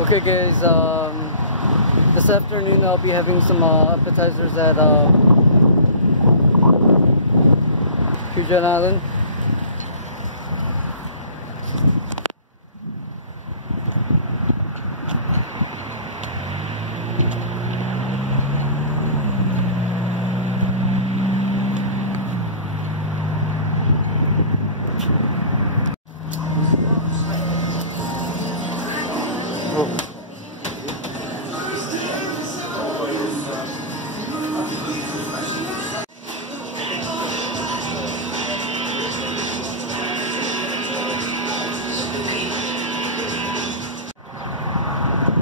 Okay guys, this afternoon I'll be having some appetizers at Cajun Island.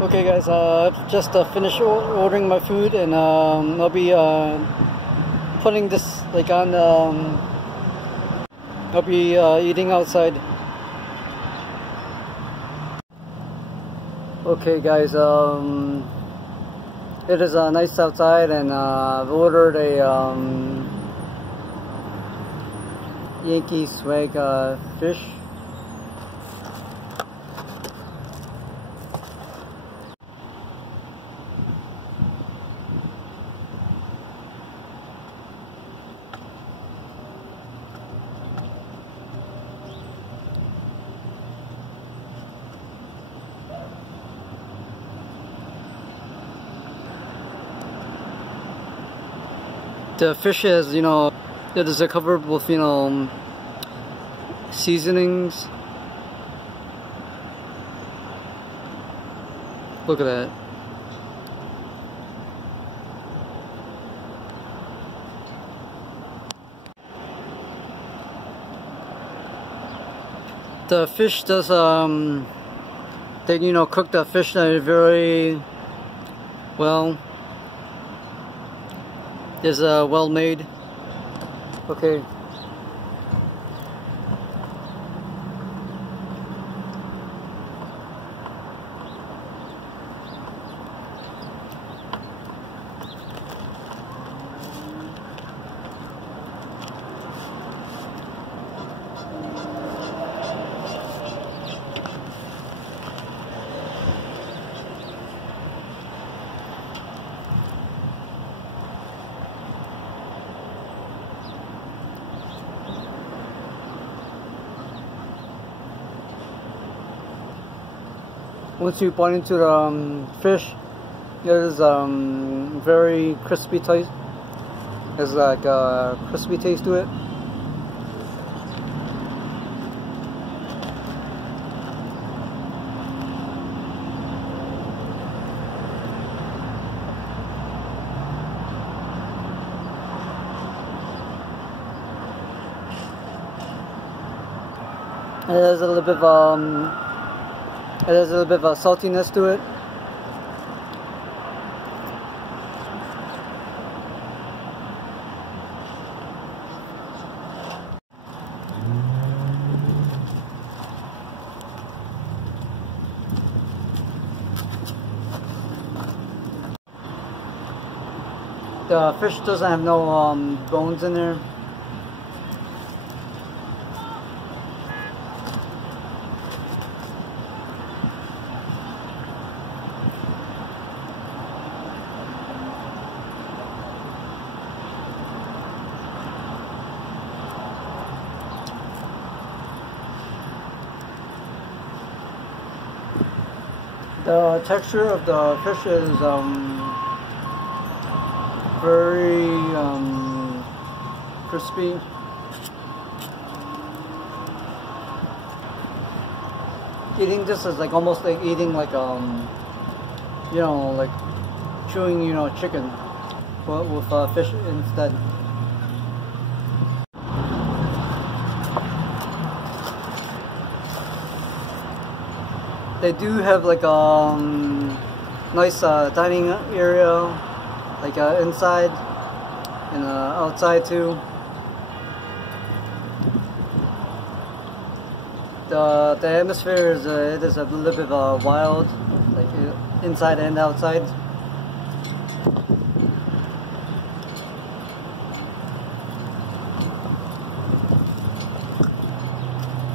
Okay guys, I've just finished ordering my food, and I'll be putting this like on, I'll be eating outside. Okay guys, it is nice outside, and I've ordered a Yankee swag fish. The fish is, you know, it is covered with, you know, seasonings. Look at that. The fish does, they, you know, cook the fish very well. Is well made. Okay. Once you bite into the fish, it is very crispy taste. It's like a crispy taste to it. It has a little bit of it has a little bit of a saltiness to it. The fish doesn't have no bones in there. The texture of the fish is very crispy. Eating this is like almost like eating like you know, like chewing, you know, chicken, but with fish instead. They do have like a nice dining area, like inside and outside too. The atmosphere is it is a little bit wild, like inside and outside.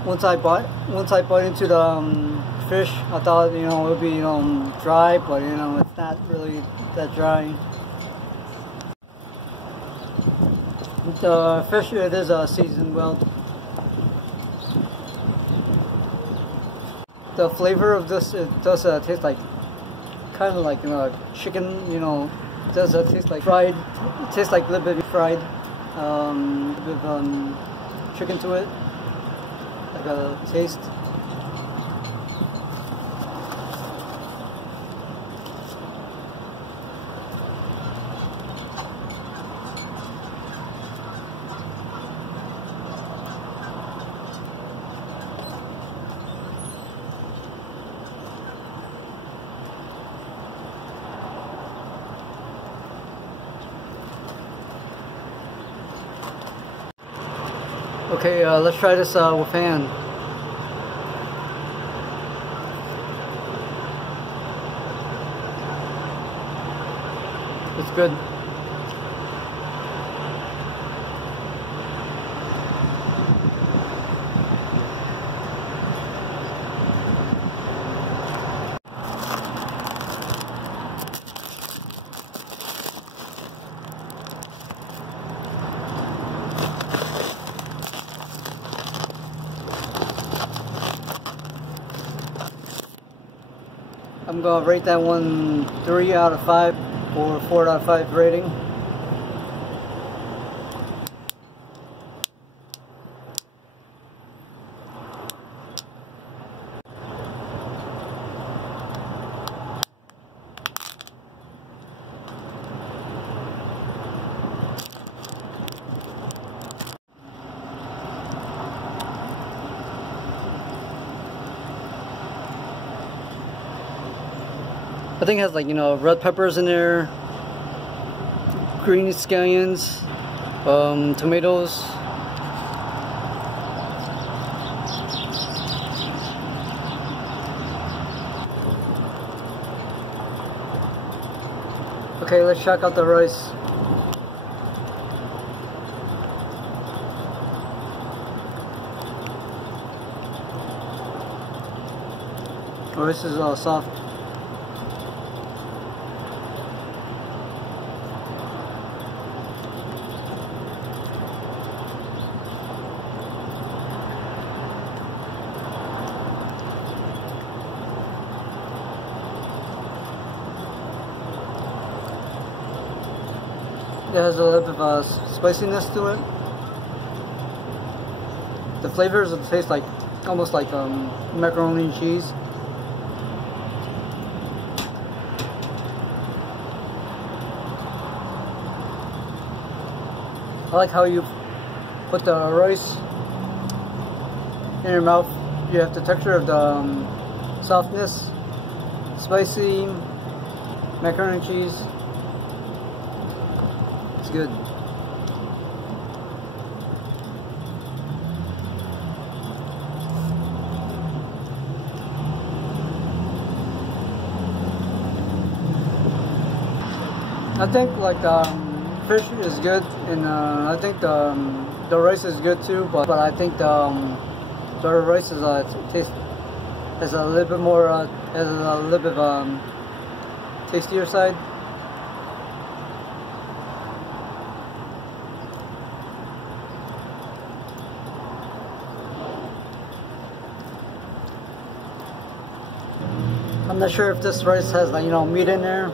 Once I bite into the fish, I thought, you know, it would be dry, but you know, it's not really that dry. The fish, it is seasoned well. The flavor of this, it does taste like kind of like chicken. You know, it does taste like fried. It tastes like a little bit fried. With chicken to it. Like a taste. Okay, let's try this with hand. It's good. I'm gonna rate that one 3 out of 5 or 4 out of 5 rating. I think it has, like, you know, red peppers in there, green scallions, tomatoes. Okay, let's check out the rice. The rice is soft. It has a little bit of spiciness to it. The flavors taste like almost like macaroni and cheese. I like how you put the rice in your mouth. You have the texture of the softness, spicy, macaroni and cheese. It's good. I think like the fish is good, and I think the rice is good too. But I think the rice is has a little bit more has a little bit tastier side. I'm not sure if this rice has, like, you know, meat in there.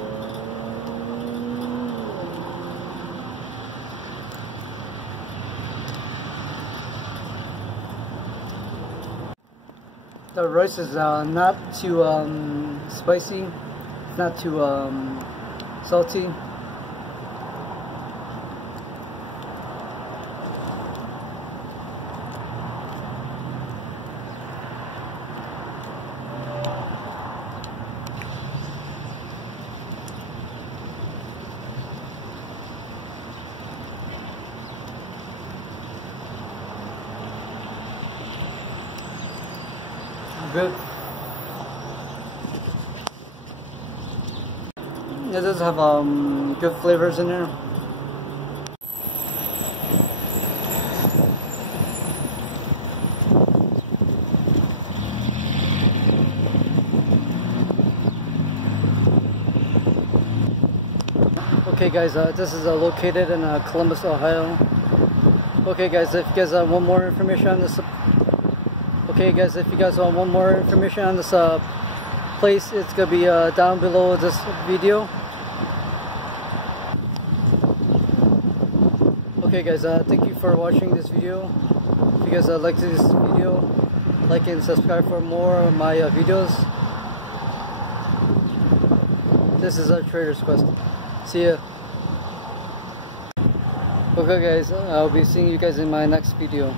The rice is not too spicy, it's not too salty. Good. it does have good flavors in there. Okay guys, this is located in Columbus, Ohio. Okay guys, if you guys want more information on this, place, it's gonna be down below this video. Okay guys, thank you for watching this video. If you guys liked this video, like and subscribe for more of my videos. This is our Trader's Quest. See ya. Okay guys, I'll be seeing you guys in my next video.